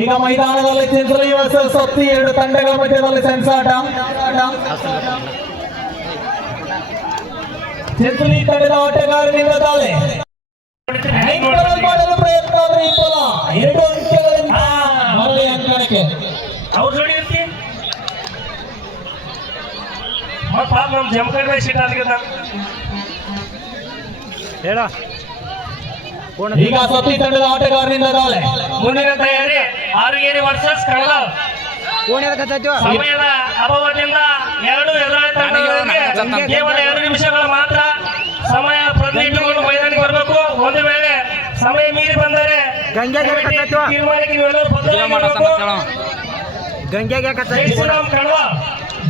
ಈಗ ಮೈದಾನದಲ್ಲಿ ಚಿಂಚಲಿ ವರ್ಸಸ್ ಸತ್ತಿ ಎರಡು ತಂಡಗಳ ಮಧ್ಯದಲ್ಲಿ ಸೆಣಸಾಟ. ಚಿಂಚಲಿ ತಂಡದ ಆಟಗಾರನಿಂದ ದಾಳಿ ಮಾಡಲು ಪ್ರಯತ್ನ ಆದ್ರೆ ಈ ಸಲ 2 ಅಂಕಗಳಿಂದ ಮರಳಿ ಅಂಕಣಕ್ಕೆ. ಈಗ ಸತ್ತಿ ತಂಡದ ಆಟಗಾರನಿಂದ ದಾಳಿ. ಮುಂದಿನ ತಯಾರಿ ಆರುಗೇರಿ ವರ್ಸಸ್ ಕಡಲ. ಸಮಯದ ಅಭಾವದಿಂದ ಎರಡು ಕೇವಲ 2 ನಿಮಿಷಗಳು ಮಾತ್ರ ಸಮಯ ಪ್ರತಿನಿಧಿಗಳು ಮೈದಾನಕ್ಕೆ ಬರಬೇಕು. ಒಂದು ವೇಳೆ ಸಮಯ ಮೀರಿ ಬಂದರೆ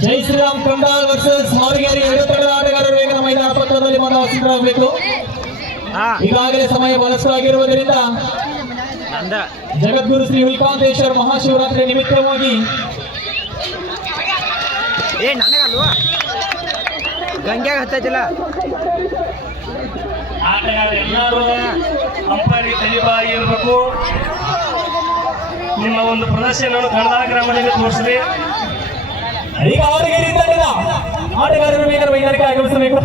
ಜೈ ಶ್ರೀರಾಮ್ ಕಂಡಾಲ್ ವರ್ಸಸ್ ಆರುಗೇರಿ ಎರಡು ತಂಡದ ಆಟಗಾರರು ವೇಗದ ಮೈದಾನ ಪಕ್ಕದಲ್ಲಿ ಸಿದ್ಧರಾಗಬೇಕು. ಈಗಾಗಲೇ ಸಮಯ ಬಹಳಷ್ಟು ಆಗಿರುವುದರಿಂದ ಜಗದ್ಗುರು ಶ್ರೀ ವಿಕಾಂತೇಶ್ವರ ಮಹಾಶಿವರಾತ್ರಿ ನಿಮಿತ್ತವಾಗಿ ಆಟಗಾರರೆಲ್ಲರೂ ಅಂಪೈರಿಗೆ ತಲೆಬಾಗಿ ಇರಬೇಕು. ನಿಮ್ಮ ಒಂದು ಪ್ರದರ್ಶನವನ್ನು ಕಣದಾಳ ಗ್ರಾಮದಲ್ಲಿ ತೋರಿಸಿದೆ. ಈಗ ಆರುಗೇರಿ ತಂಡದ ಆಟಗಾರರು ವೇಗದ ಮೈದಾನಕ್ಕೆ ಆಗಮಿಸಬೇಕು.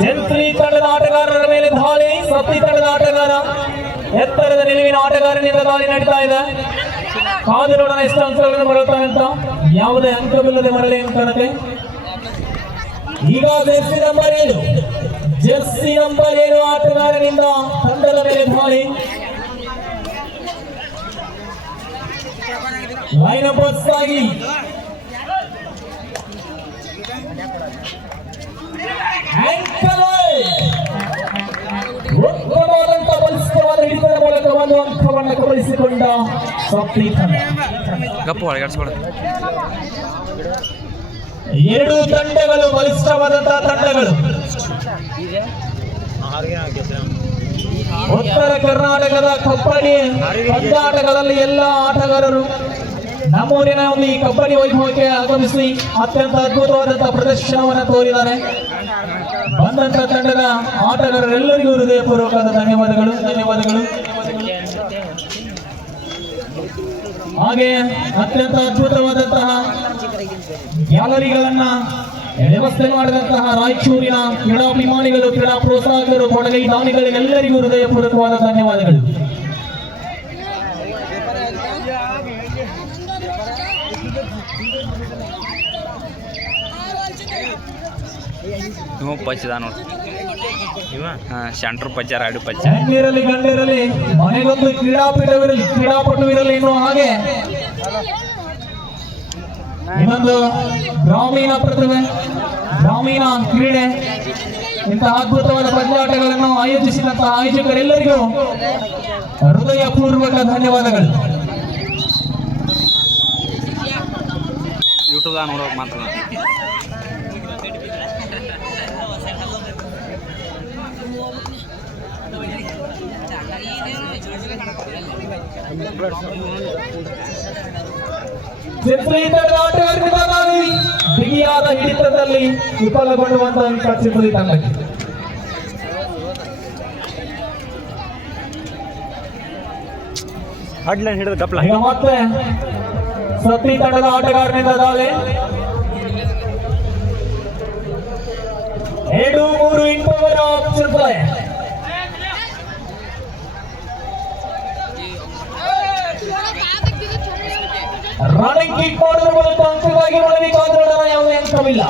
ಚಿಂಚಲಿ ತಂಡದ ಆಟಗಾರರ ಮೇಲೆ ದಾಳಿ. ಸತ್ತಿ ತಂಡದ ಆಟಗಾರ ಎತ್ತರದ ನಿಲುವಿನ ಆಟಗಾರನಿಂದ ದಾಳಿ ನಡೀತಾ ಇದೆ. ಕಾದು ನೋಡೋಣ ಎಷ್ಟು ಅಂಕಗಳನ್ನು ಬರುತ್ತಾನೆ ಅಂತ. ಯಾವುದೇ ಅಂಕವಿಲ್ಲದೆ ಮರಳಿ ಅಂಕಣಕ್ಕೆ. ಈಗ ಜೆರ್ಸಿ ನಂಬರ್ 7 ಆಟಗಾರನಿಂದ ತಂಡದ ಮೇಲೆ ದಾಳಿ. ಲೈನ್ ಅಪ್ ಆಗಿ ಉತ್ತಮವಾದಂಥ ಬಲಿಷ್ಠವಾದ ಹಿಡಿತದ ಮೂಲಕ ಒಂದು ಅಂಕವನ್ನು ಕಬಳಿಸಿಕೊಂಡ ಸತ್ತಿ ತಂಡ. ಎರಡು ತಂಡಗಳು ಬಲಿಷ್ಠವಾದಂತಹ ತಂಡಗಳು. ಉತ್ತರ ಕರ್ನಾಟಕದ ಕಬಡ್ಡಿ ಪಂದ್ಯಾಟಗಳಲ್ಲಿ ಎಲ್ಲ ಆಟಗಾರರು ನಮ್ಮೂರಿನ ಈ ಕಬಡ್ಡಿ ವೈಭವಕ್ಕೆ ಆಗಮಿಸಿ ಅತ್ಯಂತ ಅದ್ಭುತವಾದಂತಹ ಪ್ರದರ್ಶನವನ್ನು ತೋರಿದ್ದಾರೆ. ಬಂದಂತ ತಂಡದ ಆಟಗಾರರೆಲ್ಲರಿಗೂ ಹೃದಯಪೂರ್ವಕವಾದ ಧನ್ಯವಾದಗಳು. ಹಾಗೆ ಅತ್ಯಂತ ಅದ್ಭುತವಾದಂತಹ ಗ್ಯಾಲರಿಗಳನ್ನ ವ್ಯವಸ್ಥೆ ಮಾಡಿದಂತಹ ರಾಯಚೂರಿನ ಕ್ರೀಡಾಭಿಮಾನಿಗಳು, ಕ್ರೀಡಾ ಪ್ರೋತ್ಸಾಹಕರು, ಕೊಡಗೈ ದಾನಿಗಳಿಗೆಲ್ಲರಿಗೂ ಹೃದಯಪೂರ್ವಕವಾದ ಧನ್ಯವಾದಗಳು. ಸೆಂಟ್ರ್ ಪಚ್ಚ ರಾಡು ಪಚ್ಚ ಗಂಡಿರಲಿ ಮನೆಗೊಂದು ಕ್ರೀಡಾಪಟುವಿರಲಿ ಎನ್ನುವ ಹಾಗೆ ಇನ್ನೊಂದು ಗ್ರಾಮೀಣ ಪ್ರತಿಭೆ, ಗ್ರಾಮೀಣ ಕ್ರೀಡೆ, ಇಂತಹ ಅದ್ಭುತವಾದ ಪಂದ್ಯಾಟಗಳನ್ನು ಆಯೋಜಿಸಿದಂತಹ ಆಯೋಜಕರೆಲ್ಲರಿಗೂ ಹೃದಯಪೂರ್ವಕ ಧನ್ಯವಾದಗಳು. ಯೂಟ್ಯೂಬ್ ನೋಡೋಕೆ ಮಾತ್ರ ಬಿಗಿಯಾದ ಹಿಡಿತದಲ್ಲಿ ವಿಫಲಗೊಳ್ಳುವಂತಹ ಚಿಂಚಲಿ ತಂಡಕ್ಕೆ. ಮತ್ತೆ ಸತ್ತಿ ತಂಡದ ಆಟಗಾರನಿಂದ ದಾಳಿ. 2-3 in favor of Chinchalai. Running kick ಮಾಡೋದ್ರ ಮೂಲಕ ಅಂಕವಾಗಿ ಮಾಡಬೇಕಾದ್ರೂ ಯಾವುದೇ ಅಂಕವಿಲ್ಲ.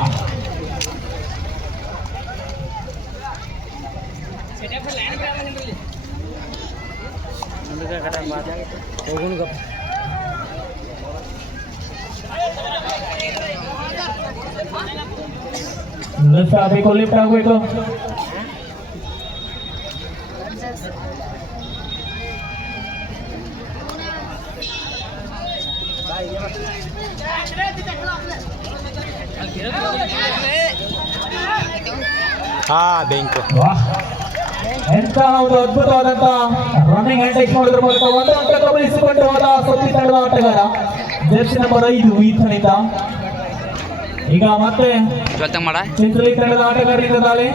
ಲಿಫ್ಟ್ ಆಗಬೇಕು. ಎಂತಹ ಒಂದು ಅದ್ಭುತವಾದಂತಹ ರನ್ನಿಂಗ್ ಹ್ಯಾಂಡ್ ಮಾಡೋದ್ರ ಮೂಲಕ ಒಂದು ಅಂಕ ಗಮನಿಸಿಕೊಂಡು ಹೋದ ಸತ್ತಿ ತಂಡದ ಆಟಗಾರ ಜೆರ್ಸಿ ನಂಬರ್ 5 ಈತನಿಂದ. ಈಗ ಮತ್ತೆ ಜೊತೆ ಮಾಡ ಚಿಂಚಲಿ ತಂಡದ ಆಟಗಾರರಿಂದ ದಾಳಿ.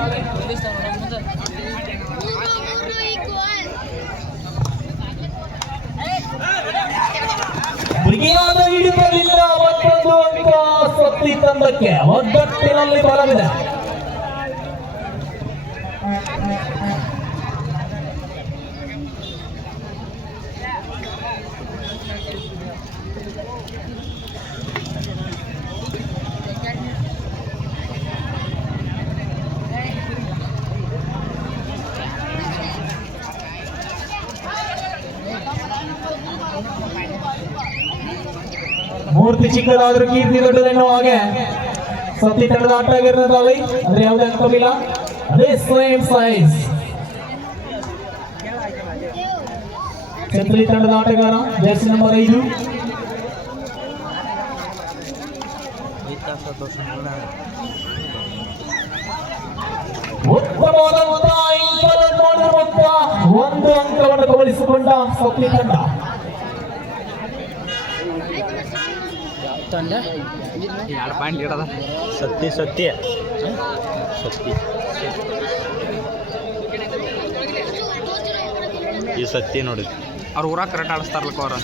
ಬಿಗಿಯಾದ ಹಿಡಿತದಿಂದ ಮತ್ತೊಂದು ಅಂಕ ಸತ್ತಿ ತಂಡಕ್ಕೆ ಒಗ್ಗಟ್ಟಿನಲ್ಲಿ ಬಲವಿದೆ. ಮೂರ್ತಿ ಚಿಕ್ಕದಾದ್ರೂ ಕೀರ್ತಿ ದೊಡ್ಡದೆನ್ನುವ ಹಾಗೆ ಸತ್ತಿ ತಂಡದ ಆಟ ಆಗಿರೋದಾಗಲಿ ಅಂದ್ರೆ ಯಾವುದೇ ಅಂಕವಿಲ್ಲ, ಅದೇ ಸೇಮ್ ಸೈಜ್. ಚಿಂಚಲಿ ತಂಡದ ಆಟಗಾರ ಜರ್ಸಿ ನಂಬರ್ 5. ಉತ್ತಮವಾದಂತ ಒಂದು ಅಂಕವನ್ನು ಗಮನಿಸಿಕೊಂಡ ಸತ್ತಿ ತಂಡ. ಎರಡು ಪಾಯಿಂಟ್ ಇಡದ ಸತ್ತಿ ಸತ್ತಿ ಸತ್ತಿ ಈ ಸತ್ತಿ ನೋಡಿ ಅವ್ರು ಊರಾಗ ಕರೆಕ್ಟ್ ಆಡಿಸ್ತಾರಲ್ಲಕ್ಕ ಅವ್ರ.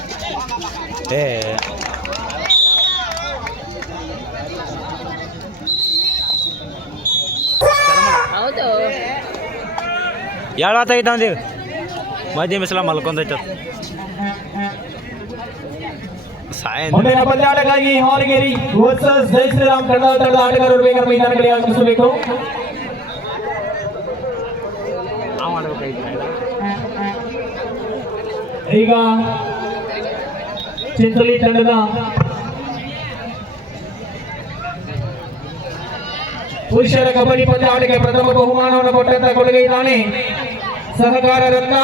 ಏ ಹೇಳತ್ತೈತೆ ಅಂದೀಗ ಮಧ್ಯ ಮಿಸಲ ಮಲ್ಕೊಂಡೈತ ಮುಂದಿನ ಪಂದ್ಯಾಟಕ್ಕಾಗಿ ಹಾಲಗೇರಿ ವರ್ಸಸ್ ಜೈ ಶ್ರೀರಾಮ್ ತಂಡದ ಆಟಗಾರರು ಬೇಗ ಮೈದಾನಗಳಿಗೆ ಆಗಮಿಸಬೇಕು. ಈಗ ಚಿಂಚಲಿ ತಂಡದ ಪುರುಷರ ಕಬಡ್ಡಿ ಪಂದ್ಯಾಟಕ್ಕೆ ಪ್ರಥಮ ಬಹುಮಾನವನ್ನು ಕೊಟ್ಟಂತ ಕೊಡುಗೆ ಇದ್ದಾನೆ ಸಹಕಾರ ರತ್ನ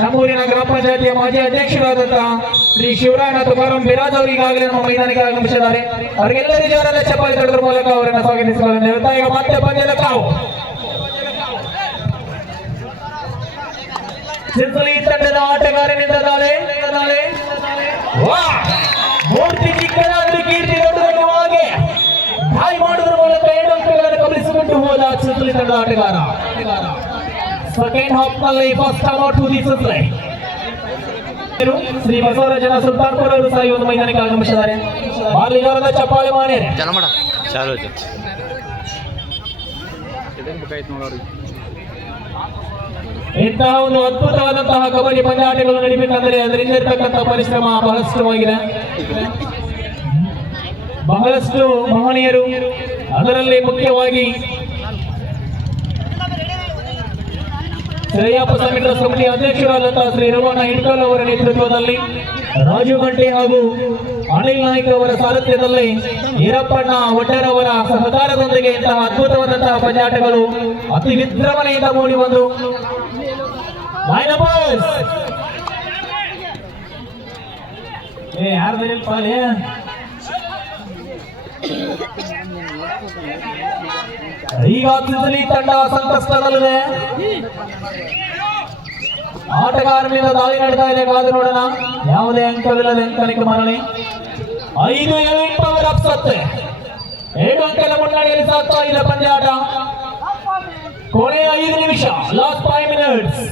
ನಮ್ಮೂರಿನ ಗ್ರಾಮ ಪಂಚಾಯತಿಯ ಮಾಜಿ ಅಧ್ಯಕ್ಷರಾದಂತಹ ಶ್ರೀ ಶಿವರಾಯನಾಥ ತುಕಾರಾಮ್ ಬಿರಾಜ್ ಅವರು ಈಗಾಗಲೇ ನಮ್ಮ ಮೈದಾನಕ್ಕೆ ಆಗಮಿಸಿದ್ದಾರೆ. ಅವರಿಗೆಲ್ಲರೂ ಜೋರಾದ ಚಪ್ಪಾಳೆ ತಡೆದ್ರ ಮೂಲಕ ಅವರನ್ನು ಸ್ವಾಗತಿಸಿಕೊಳ್ಳಲು ಹೇಳ್ತಾ ಈಗ ಮತ್ತೆ ಪಂದ್ಯದ ಕಾವು. ಚಿಂಚಲಿ ತಂಡದ ಆಟಗಾರನಿಂದ ದಾಳಿ. ಮೂರ್ತಿ ಚಿಕ್ಕದಾದ್ರೂ ಕೀರ್ತಿ ದೊಡ್ಡದನ್ನು ಹಾಗೆ ದಾಳಿ ಮಾಡುವುದರ ಮೂಲಕ 2 ಅಂಕಗಳನ್ನು ಗಮನಿಸಿಕೊಂಡು ಹೋದ ಚಿಂಚಲಿ ತಂಡದ ಆಟಗಾರ. ಸೆಕೆಂಡ್ ಹಾಫ್ ನಲ್ಲಿ ಫಸ್ಟ್ ಟೈಮ್ ಔಟ್ ಉದಿಸುತ್ತದೆ. ಶ್ರೀ ಬಸವರಾಜನ ಸುಲ್ತಾನ್ಪುರ ಅವರು ಸಹ ಈ ಒಂದು ಮೈದಾನಕ್ಕೆ ಆಗಮಿಸಿದ್ದಾರೆ. ಬಾಲಿಗಾರದ ಚಪ್ಪಾಳೆ ಮಾಡಿದ್ದಾರೆ. ಚಲ ಮಾಡ ಚಾಲು ಇಂತಹ ಒಂದು ಅದ್ಭುತವಾದಂತಹ ಕಬಡ್ಡಿ ಪಂದ್ಯಾಟಗಳು ನಡೀಬೇಕಂದ್ರೆ ಅದರಿಂದ ಇರ್ತಕ್ಕಂಥ ಪರಿಶ್ರಮ ಬಹಳಷ್ಟುವಾಗಿದೆ. ಬಹಳಷ್ಟು ಮಹನೀಯರು, ಅದರಲ್ಲಿ ಮುಖ್ಯವಾಗಿ ಶ್ರೇಯಪ್ಪ ಸಮಿತಿ ಸಮಿತಿ ಅಧ್ಯಕ್ಷರಾದಂತಹ ಶ್ರೀ ರಮಣ ಹಿಡ್ಕಲ್ ಅವರ ನೇತೃತ್ವದಲ್ಲಿ ರಾಜು ಗಂಟೆ ಹಾಗೂ ಅನಿಲ್ ನಾಯ್ಕ ಅವರ ಸಾರಥ್ಯದಲ್ಲಿ ಈರಪ್ಪಣ್ಣ ಒಡ್ಡರ್ ಅವರ ಸಹಕಾರದೊಂದಿಗೆ ಇಂತಹ ಅದ್ಭುತವಾದಂತಹ ಪಂದ್ಯಾಟಗಳು ಅತಿ ವಿಜೃಂಭಣೆಯಿಂದ ಮೂಡಿ ಬಂದು ಈಗ ಚಿಂಚಲಿ ತಂಡ ಸಂಕಷ್ಟದಲ್ಲಿದೆ. ಆಟಗಾರನಿಂದ ದಾಳಿ ನಡೀತಾ ಇದೆ. ಕಾದು ನೋಡೋಣ. ಯಾವುದೇ ಅಂಕವಿಲ್ಲದೆ ಅಂಕನಿಗೆ ಮರಳಿ 5-7 ಪವರ್ ಅಪ್ಸತ್ತೆ. 7 ಅಂಕದ ಮುನ್ನಡೆಯಲ್ಲಿ ಸಾಗ್ತಾ ಇದೆ ಪಂದ್ಯಾಟ. ಕೊನೆಯ 5 ನಿಮಿಷ, ಲಾಸ್ಟ್ 5 ಮಿನಿಟ್ಸ್.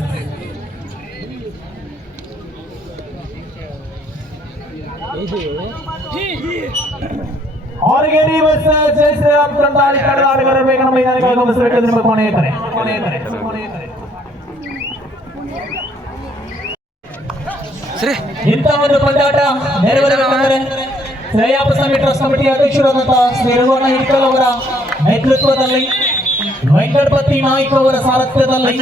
ಹಾಲಗೇರಿ ವರ್ಸಸ್ ಜೈ ಶ್ರೀರಾಮ್ ತಂಡದ ಆಟಗಾರರು ಬೇಗ ನಮ್ಮ ಮೈದಾನಕ್ಕೆ ಆಗಮಿಸಬೇಕು. ನಿಮ್ಮ ಕೊನೆಯ ಕರೆ. ಇಂತಹ ಒಂದು ಪಂದ್ಯಾಟ ನೆರವೇರಬೇಕೆಂದರೆ ಶ್ರೇಯಪ್ಪ ಸ್ವಾಮಿ ಟ್ರಸ್ಟ್ ಕಮಿಟಿ ಅಧ್ಯಕ್ಷರಾದಂತಹ ಶ್ರೀ ರಘುವಣ್ಣ ಹಿಡ್ಕಲ್ ಅವರ ನೇತೃತ್ವದಲ್ಲಿ, ವೆಂಕಟಪತಿ ನಾಯ್ಕ ಅವರ ಸಾರಥ್ಯದಲ್ಲಿ,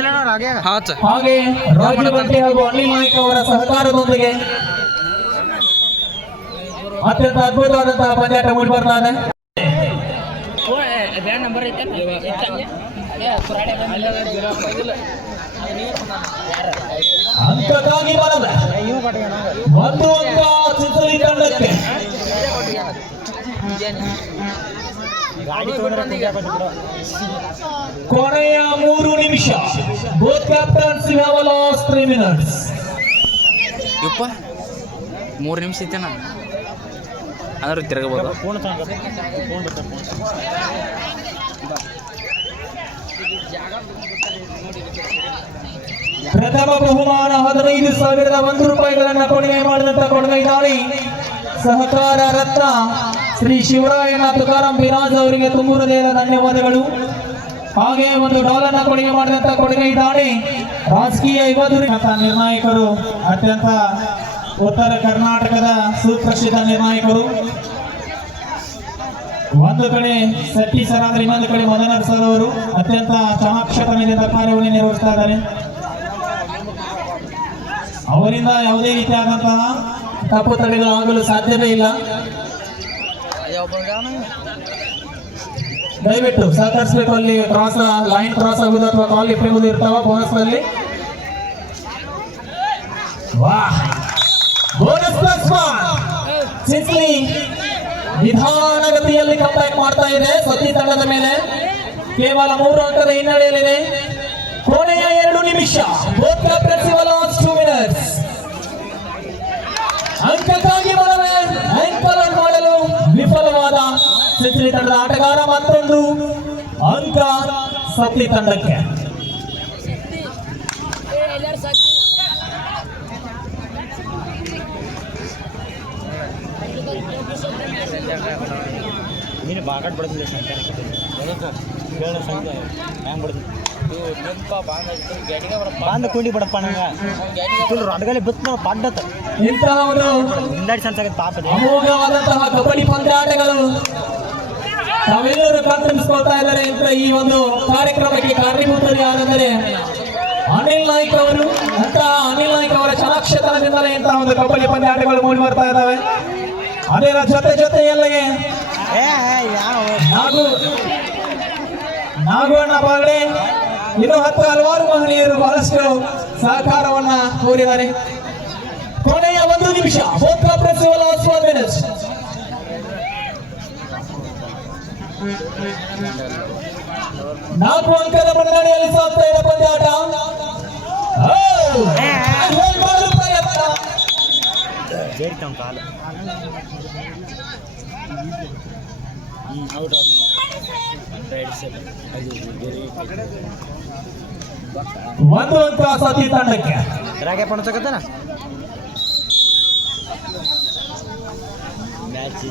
ಹಾಗೆ ರಾಜು ಗಂಟೆ ಹಾಗೂ ಅನಿಲ್ ನಾಯ್ಕ ಅವರ ಸಹಕಾರದೊಂದಿಗೆ ಅತ್ಯಂತ ಅದ್ಭುತವಾದಂತಹ ಪಂದ್ಯಾಟ ಮೂಡಿ ಬರ್ತಾ ಇದೆ. ಅಂಕಕ್ಕಾಗಿ ಬರಲ್ಲ 1 ಅಂಕ ಚಿಂಚಲಿ ತಂಡಕ್ಕೆ. ಕೊನೆಯ 3 ನಿಮಿಷ. Both captains have lost 3 minutes. 3 ನಿಮಿಷ ಐತೆನಾ? ಅಂದ್ರೆ ತಿರುಗಬಹುದು. ಪೂರ್ಣ ಪೂರ್ಣ ಪ್ರಥಮ ಬಹುಮಾನ 15,001 ರೂಪಾಯಿಗಳನ್ನು ಕೊಡುಗೆ ಮಾಡಿದಂತ ಕೊಡುಗೈದಾಳಿ ಸಹಕಾರ ರತ್ನ ಶ್ರೀ ಶಿವರಾಯನ ತುಕಾರಾಂ ಬಿರಾಜ್ ಅವರಿಗೆ ತುಂಬು ಹೃದಯದ ಧನ್ಯವಾದಗಳು. ಹಾಗೆ $1 ಕೊಡುಗೆ ಮಾಡಿದಂತ ಕೊಡುಗೈದಾಳಿ ರಾಜಕೀಯ ಯುವಜನ ನಿರ್ಣಾಯಕರು, ಅತ್ಯಂತ ಉತ್ತರ ಕರ್ನಾಟಕದ ಸುಪ್ರಸಿದ್ಧ ನಿರ್ಣಾಯಕರು. ಒಂದು ಕಡೆ ಸೆಟ್ಟಿ ಸರ್ ಅಂದ್ರೆ ಇನ್ನೊಂದು ಕಡೆ ಮದನರ್ ಸರ್ ಅವರು ಅತ್ಯಂತ ಚಾಣಾಕ್ಷತನದಿಂದ ಕಾರ್ಯವನ್ನು ನಿರ್ವಹಿಸ್ತಾ ಇದ್ದಾರೆ. ಅವರಿಂದ ಯಾವುದೇ ರೀತಿಯಾದಂತಹ ತಪ್ಪು ತಡೆಗಳಾಗಲು ಸಾಧ್ಯವೇ ಇಲ್ಲ. ದಯವಿಟ್ಟು ಸಹಕರಿಸಬೇಕು. ಅಲ್ಲಿ ಕ್ರಾಸ್ ಲೈನ್ ಕ್ರಾಸ್ ಆಗುವುದು ಅಥವಾ ಕಾಲ್ ಲಿಫ್ಟ್ ಇರ್ತಾವ ಬೋನಸ್ ನಲ್ಲಿ. ವಾಹ್, ಬೋನಸ್ ಪ್ಲಸ್ ಸಿನ್ಸ್ಲಿ ನಿಧಾನಗತಿಯಲ್ಲಿ ಕಂಬ್ಯಾಕ್ ಮಾಡ್ತಾ ಇದೆ ಸತಿ ತಂಡದ ಮೇಲೆ. ಕೇವಲ 3 ಅಂಕದ ಹಿನ್ನಡೆಯಲ್ಲಿದೆ. ಕೊನೆಯ 2 ನಿಮಿಷ. ಅಂಕಕ್ಕಾಗಿ ಅಂಕಲನ್ ಮಾಡಲು ವಿಫಲವಾದ ಸೆಂಚುರಿ ತಂಡದ ಆಟಗಾರ. ಮತ್ತೊಂದು ಅಂಕ ಸತಿ ತಂಡಕ್ಕೆ. ನೀನು ಬಾಗಾಟ್ ಬಿಡದಿಲ್ಲ ಸಂಖ್ಯೆ ಹ್ಯಾಂಗೆ ಬಿಡದು ಬಾಂಧ ಕುಂಡಿ ಬಿಡಪ್ಪ ನಂಗೆ ರೊಡ್ಗಲ್ಲಿ ಬಿತ್ತು ಪಡ್ಡತ್ತ ಇಂತಹ ಒಂದು ಹಿಂದಾಡಿ ಸಂತ ಪಾಪ ಅಮೋಘವಾದಂತಹ ಕಬಡ್ಡಿ ಪಂದ್ಯಾಟಗಳು ತಾವೆಲ್ಲರೂ ಕಣ್ತುಂಬಿಸ್ಕೊಳ್ತಾ ಇದ್ದಾರೆ. ಅಂತ ಈ ಒಂದು ಕಾರ್ಯಕ್ರಮಕ್ಕೆ ಕಾರಣೀಭೂತರು ಯಾರೆಂದರೆ ಅನಿಲ್ ನಾಯ್ಕ್ ಅವರು. ಅಂತಹ ಅನಿಲ್ ನಾಯ್ಕ್ ಅವರ ಚಾಣಾಕ್ಷತನದಿಂದಲೇ ಇಂತಹ ಒಂದು ಕಬಡ್ಡಿ ಪಂದ್ಯಾಟಗಳು ಮೂಡಿ ಬರ್ತಾ ಇದ್ದಾವೆ. ಅದರ ಜೊತೆಯಲ್ಲಿಗೆ ನಾಗಣ್ಣ ಬಾಗಡೆ ಇನ್ನು ಹಲವಾರು ಮಹನೀಯರು ಬಹಳಷ್ಟು ಸಹಕಾರವನ್ನ ಕೋರಿದ್ದಾರೆ. ಕೊನೆಯ 1 ನಿಮಿಷ. 4 ಅಂಕದ ಮುನ್ನಡೆಯಲ್ಲಿ ಸಾಗ್ತಾ ಇದೆ ಪಂದ್ಯಾಟ. ಬೇರಿತಾವ ಕಾಲು ಔಟ್ ಒಂದು ಅಂಕ ಸತಿ ತಂಡಕ್ಕೆ. ರಾಗೆ ಪಣಚಕತ್ತನ ಮ್ಯಾಚ್